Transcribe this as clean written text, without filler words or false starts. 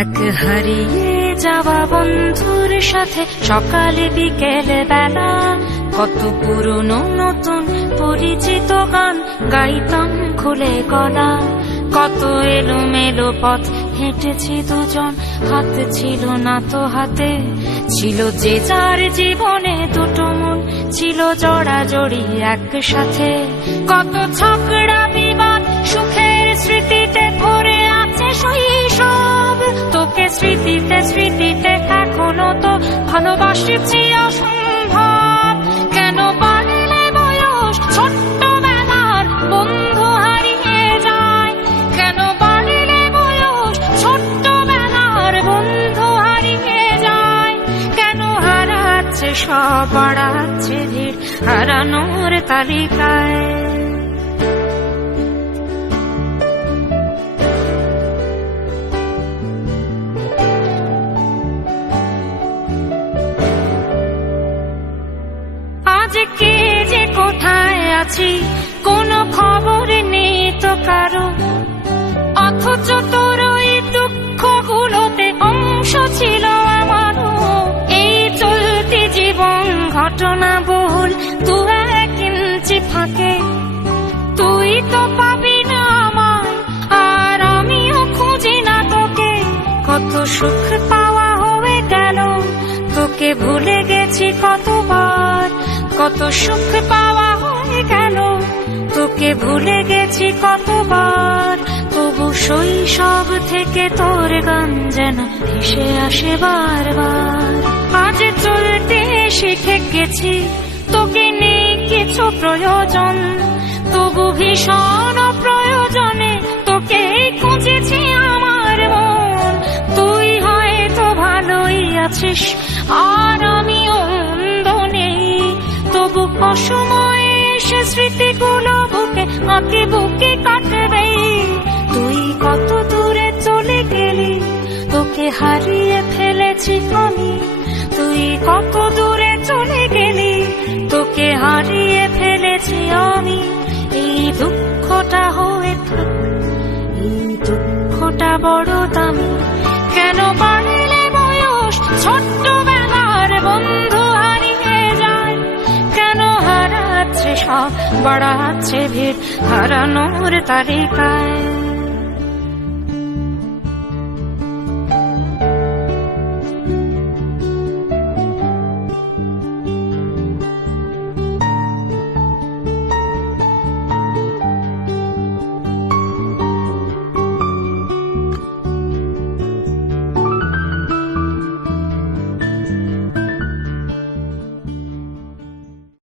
এক হারিয়ে যাওয়া বন্ধুর সাথে সকালে বিকেলে বেলা কত পুরনো নতুন পরিচিত গান গাইতাম খুলে গলা। কত এলোমেলো পথ হেঁটেছি দুজন, হাত ছিল না তো হাতে, ছিল যে যার জীবনে দুটো মন, ছিল জড়াজড়ি একসাথে। কত ঝগড়া বিবাদ সুখের স্মৃতিতে ভরে আছে শৈশব, তোকে স্মৃতিতে স্মৃতিতে এখনো তো ভালোবাসছি অসম্ভব। কেন বাড়লে বয়স ছোট্টবেলার বন্ধু হারিয়ে যায়, কেন বাড়লে বয়স ছোট্টবেলার বন্ধু হারিয়ে যায়, কেন হারাচ্ছে সব বাড়াচ্ছে ভিড় হারানোর তালিকায়। কে যে কোথায় আছি কোনো খবর নেই তো কারো, অথচ তোর ওই দুঃখগুলোতে অংশ ছিল আমারও। এই চলতি জীবন ঘটনা বহুল দু এক ইঞ্চি ফাঁকে, তুই তো পাবি না আমায় আর আমিও খুঁজি না তোকে। কত সুখ পাওয়া হয়ে গেল, তোকে ভুলে গেছি কতবার। কত সুখ পাওয়া হয়ে গেল, তোকে ভুলে গেছি কতবার। তবু শৈশব থেকে তোর গান যেন ভেসে আসে বারবার। আজ চলতে শিখে গেছি, তোকে নেই কিছু প্রয়োজন, তবু ভীষণ প্রয়োজনে তোকে খুঁজেছি আমার মন। তুই হয়তো ভালোই আছিস আর আমিও মন্দ নেই, তবু অসময়ে সে স্মৃতিগুলো বুকে আঁকে বুকে কাটবে। তুই কত দূরে চলে গেলি, তোকে হারিয়ে ফেলেছি আমি। তুই কত দূরে চলে গেলি, তোকে হারিয়ে ফেলেছি আমি। এই দুঃখটা হয়ে থাক, এই দুঃখটা বড় দামি। কেন বাড়লে বয়স ছোট্টবেলার বন্ধু হারিয়ে যায়, কেন হারাচ্ছে সব বাড়াচ্ছে ভিড় হারানোর তালিকায়।